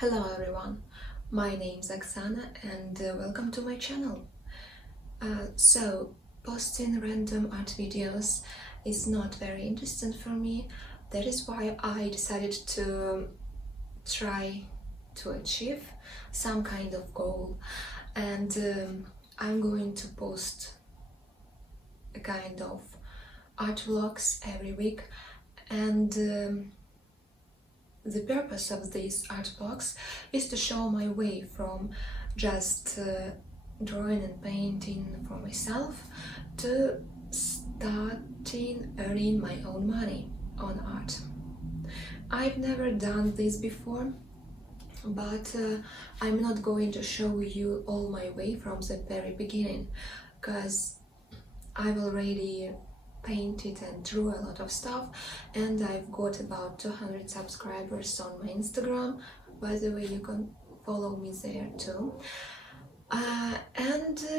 Hello everyone, my name is Oksana and welcome to my channel. Posting random art videos is not very interesting for me. That is why I decided to try to achieve some kind of goal, and I'm going to post a kind of art vlogs every week, and the purpose of these art vlogs is to show my way from just drawing and painting for myself to starting earning my own money on art. I've never done this before, but I'm not going to show you all my way from the very beginning, because I've already painted and drew a lot of stuff, and I've got about 200 subscribers on my Instagram. By the way, you can follow me there too.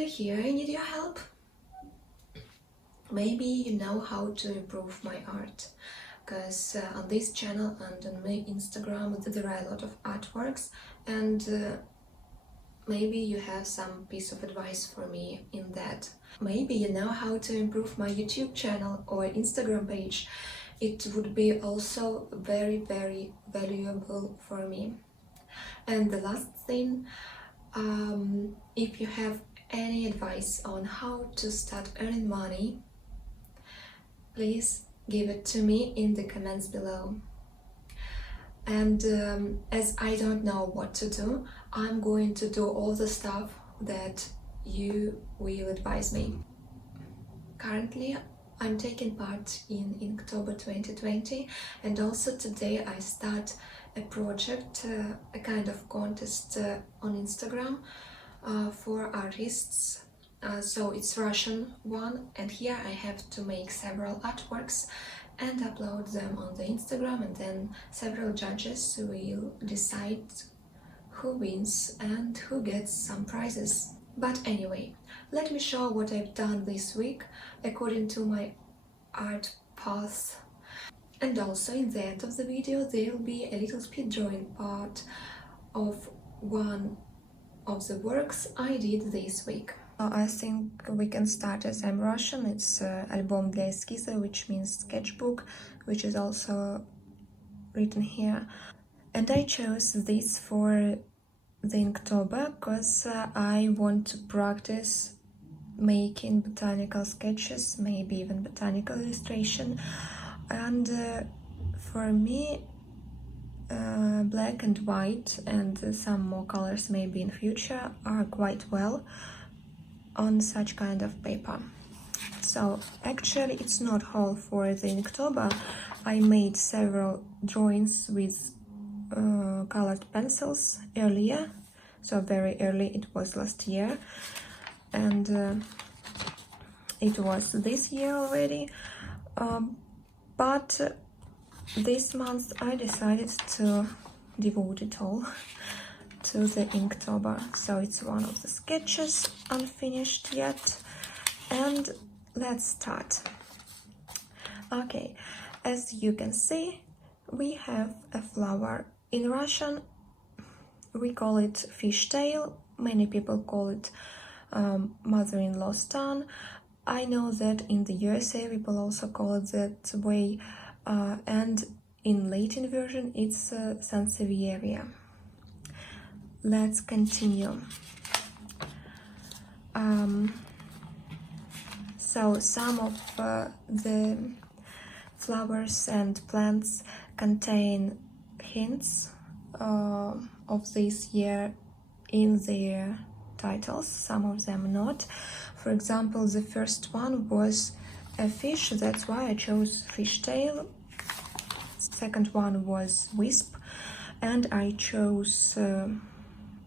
Here I need your help. Maybe you know how to improve my art, because on this channel and on my Instagram there are a lot of artworks, and maybe you have some piece of advice for me in that. Maybe you know how to improve my YouTube channel or Instagram page. It would be also very valuable for me. And the last thing, if you have any advice on how to start earning money, please give it to me in the comments below. And as I don't know what to do, I'm going to do all the stuff that you will advise me. Currently, I'm taking part in Inktober 2020, and also today I start a project, a kind of contest on Instagram for artists. So it's Russian one, and here I have to make several artworks and upload them on the Instagram, and then several judges will decide who wins and who gets some prizes. But anyway, let me show what I've done this week according to my art path. And also in the end of the video there will be a little speed drawing part of one of the works I did this week. I think we can start as I'm Russian. It's Альбом для эскиза, which means sketchbook, which is also written here. And I chose this for the Inktober because I want to practice making botanical sketches, maybe even botanical illustration. And for me, black and white and some more colors maybe in future are quite well on such kind of paper. So actually it's not whole for the Inktober. I made several drawings with colored pencils earlier, so very early, it was last year, and it was this year already, but this month I decided to devote it all to the Inktober. So it's one of the sketches unfinished yet, and let's start. Okay, as you can see, we have a flower. In Russian we call it fishtail, many people call it mother-in-law stan. I know that in the USA people also call it that way, and in Latin version it's Sansevieria. Let's continue. So some of the flowers and plants contain hints of this year in their titles, some of them not. For example, the first one was a fish, that's why I chose fishtail. Second one was wisp, and I chose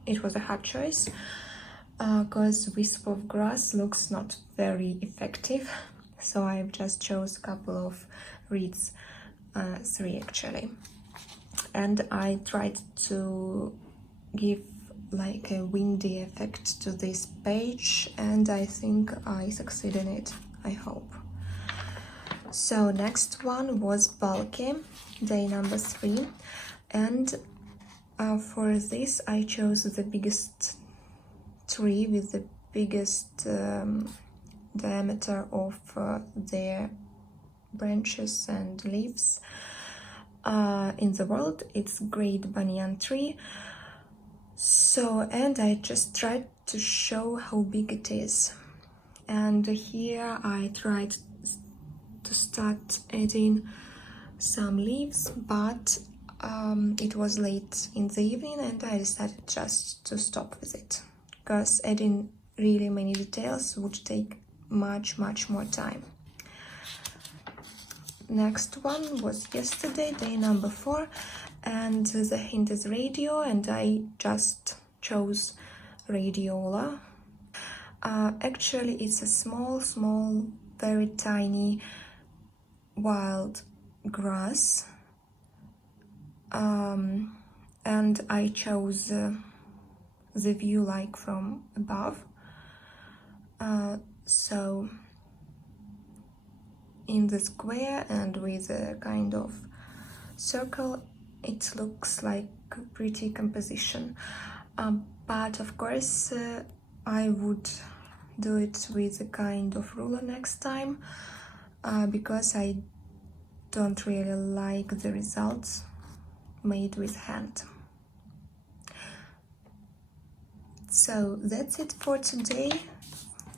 it was a hard choice because wisp of grass looks not very effective, so I've just chose a couple of reeds, 3 actually, and I tried to give like a windy effect to this page, and I think I succeeded in it, I hope. So next one was bulky, day number 3, and For this I chose the biggest tree with the biggest diameter of their branches and leaves in the world. It's great banyan tree. So, and I just tried to show how big it is. And here I tried to start adding some leaves, but it was late in the evening and I decided just to stop with it, because adding really many details would take much more time. Next one was yesterday, day number 4, and the hint is radio, and I just chose radiola. Actually it's a small, very tiny wild grass, and I chose the view like from above, so in the square and with a kind of circle it looks like a pretty composition, but of course I would do it with a kind of ruler next time, because I don't really like the results made with hand. So that's it for today.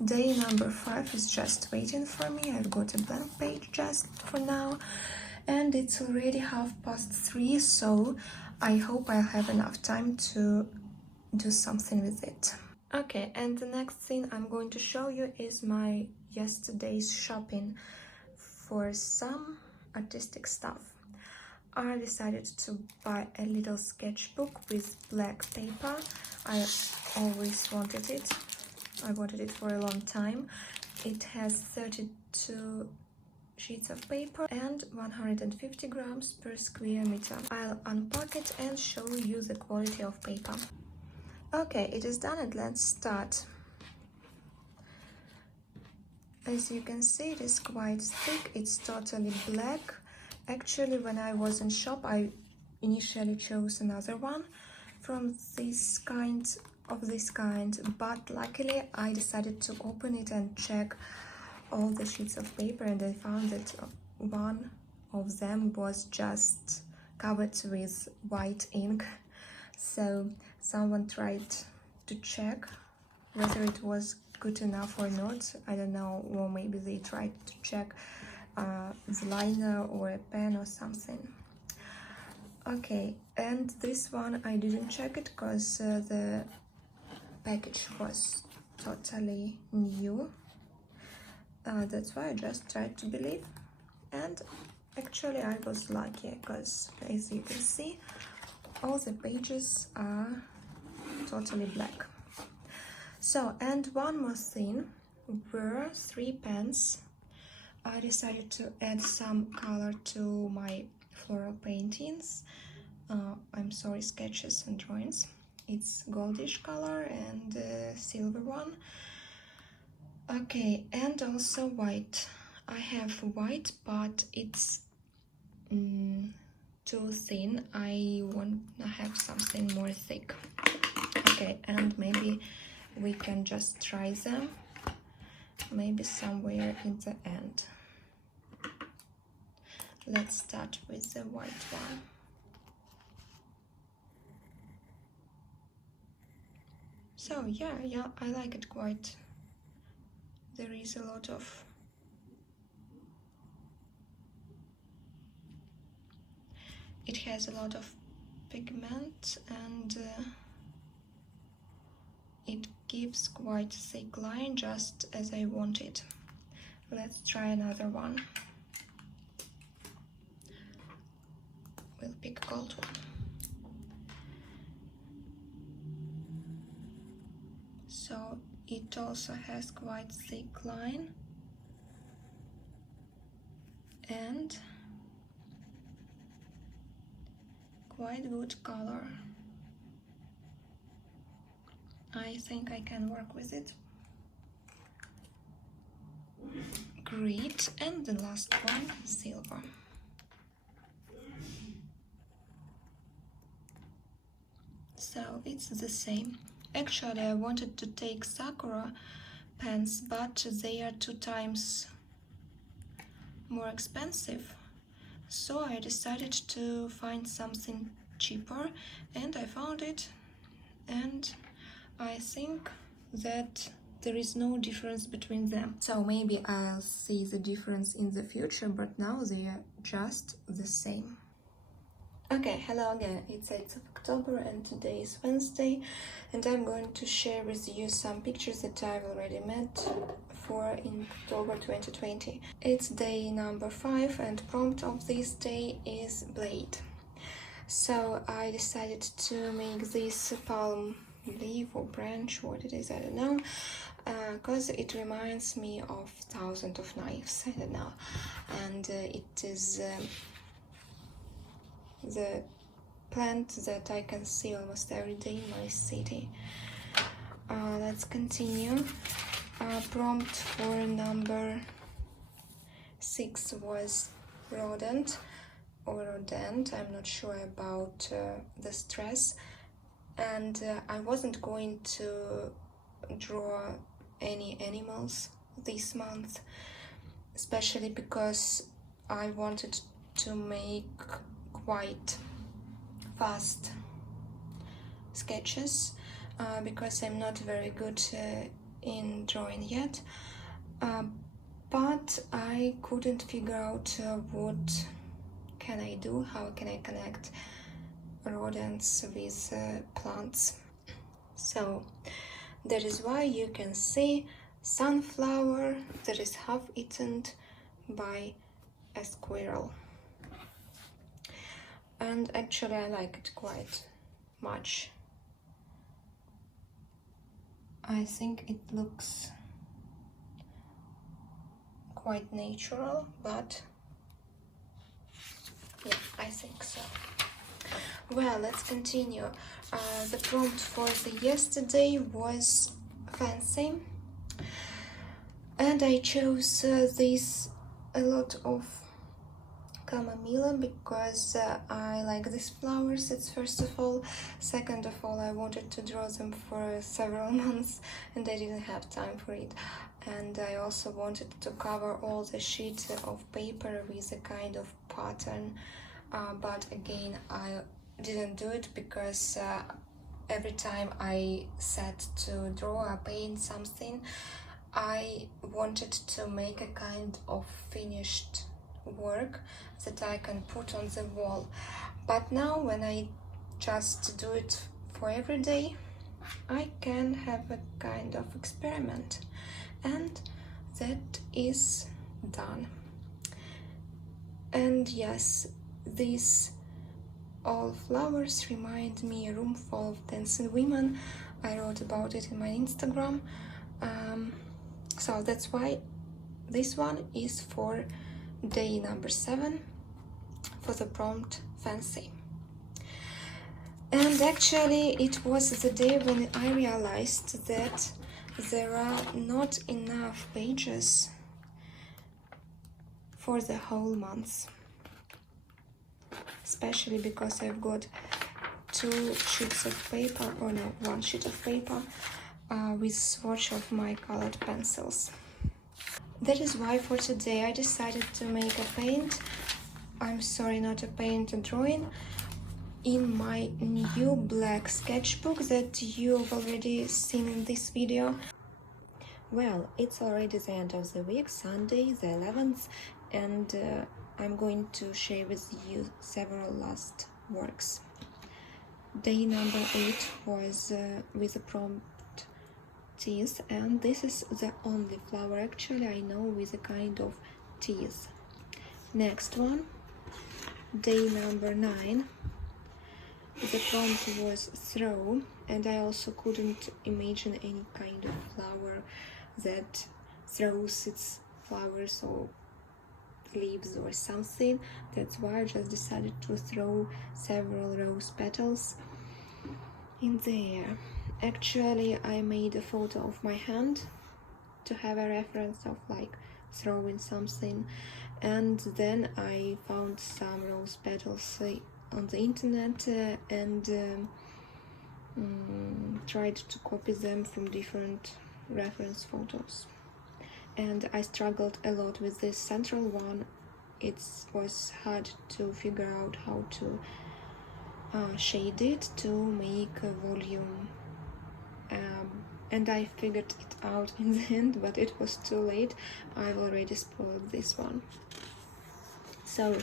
Day number 5 is just waiting for me. I've got a blank page just for now, and it's already 3:30, so I hope I'll have enough time to do something with it. Okay, and the next thing I'm going to show you is my yesterday's shopping for some artistic stuff. I decided to buy a little sketchbook with black paper. I always wanted it. I wanted it for a long time. It has 32 sheets of paper and 150 grams per square meter. I'll unpack it and show you the quality of paper. Okay, it is done and let's start. As you can see, it is quite thick. It's totally black. Actually, when I was in shop, I initially chose another one from this kind, but luckily I decided to open it and check all the sheets of paper, and I found that one of them was just covered with white ink. So someone tried to check whether it was good enough or not. I don't know, or maybe they tried to check the liner or a pen or something. Okay, and this one I didn't check it because the package was totally new. That's why I just tried to believe, and actually I was lucky because, as you can see, all the pages are totally black. So, and one more thing, were 3 pens. I decided to add some color to my floral paintings, sketches and drawings. It's goldish color and silver one. Okay, and also white. I have white, but it's too thin. I want to have something more thick. Okay, and maybe we can just try them, maybe somewhere in the end. Let's start with the white one. So yeah, I like it quite. There is a lot of it has a lot of pigment, and it gives quite a thick line, just as I want it. Let's try another one. We'll pick a gold one. So it also has quite thick line and quite good color. I think I can work with it. Great, and the last one, silver. So it's the same. Actually, I wanted to take sakura pens, but they are 2 times more expensive. So I decided to find something cheaper, and I found it, and I think that there is no difference between them. So maybe I'll see the difference in the future, but now they are just the same. Okay, hello again, it's 8th of October and today is Wednesday, and I'm going to share with you some pictures that I've already made for Inktober 2020. It's day number 5 and prompt of this day is blade. So I decided to make this palm leaf or branch, what it is, I don't know, because it reminds me of thousands of knives, I don't know, and it is the plant that I can see almost every day in my city. Let's continue. Prompt for number 6 was rodent or rodent, I'm not sure about the stress, and I wasn't going to draw any animals this month, especially because I wanted to make quite fast sketches, because I'm not very good in drawing yet, but I couldn't figure out what can I do, how can I connect rodents with plants. So that is why you can see sunflower that is half eaten by a squirrel, and actually I like it quite much. I think it looks quite natural, but yeah, I think so. Well, let's continue. The prompt for the yesterday was fancy, and I chose this a lot of chamomile because I like these flowers. It's first of all. Second of all, I wanted to draw them for several months and I didn't have time for it. And I also wanted to cover all the sheets of paper with a kind of pattern, but again I didn't do it because every time I set to draw or paint something, I wanted to make a kind of finished work that I can put on the wall. But now when I just do it for every day, I can have a kind of experiment, and that is done. And yes, these all flowers remind me a room full of dancing women. I wrote about it in my Instagram, so that's why this one is for day number 7 for the prompt fancy. And actually it was the day when I realized that there are not enough pages for the whole month, especially because I've got 2 sheets of paper, or no, 1 sheet of paper with swatch of my colored pencils. That is why for today I decided to make a paint, I'm sorry, not a paint, a drawing, in my new black sketchbook that you've already seen in this video. Well, it's already the end of the week, Sunday the 11th, and I'm going to share with you several last works. Day number 8 was with the prompt teeth, and this is the only flower actually I know with a kind of teeth. Next one, day number 9, the prompt was throw, and I also couldn't imagine any kind of flower that throws its flowers or leaves or something. That's why I just decided to throw several rose petals in the air. Actually, I made a photo of my hand to have a reference of like throwing something, and then I found some rose petals on the internet, and tried to copy them from different reference photos, and I struggled a lot with this central one. It was hard to figure out how to shade it to make a volume, and I figured it out in the end, but it was too late. I've already spoiled this one. So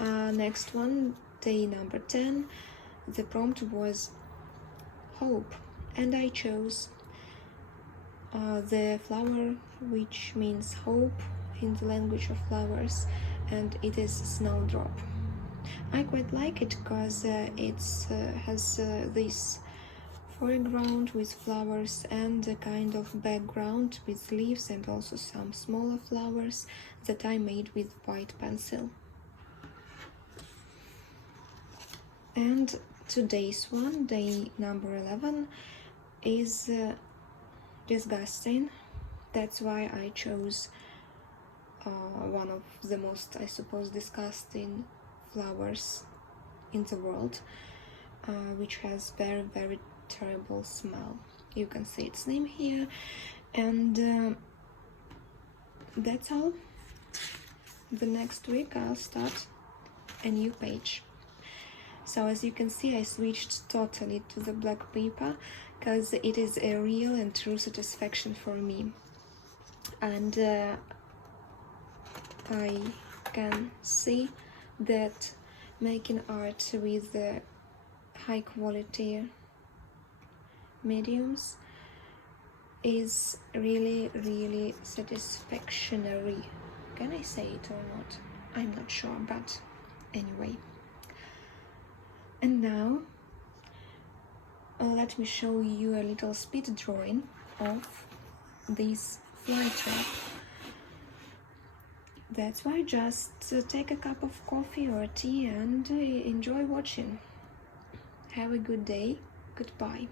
next one, day number 10, the prompt was hope, and I chose the flower which means hope in the language of flowers, and it is snowdrop. I quite like it because it has this foreground with flowers and a kind of background with leaves and also some smaller flowers that I made with white pencil. And today's one, day number 11, is disgusting. That's why I chose one of the most, I suppose, disgusting flowers in the world, which has very, very terrible smell. You can see its name here, and that's all. The next week I'll start a new page. So as you can see, I switched totally to the black paper because it is a real and true satisfaction for me, and I can see that making art with the high quality mediums is really, really satisfactory. Can I say it or not? I'm not sure, but anyway. And now let me show you a little speed drawing of this fly trap. That's why just take a cup of coffee or tea and enjoy watching. Have a good day. Goodbye.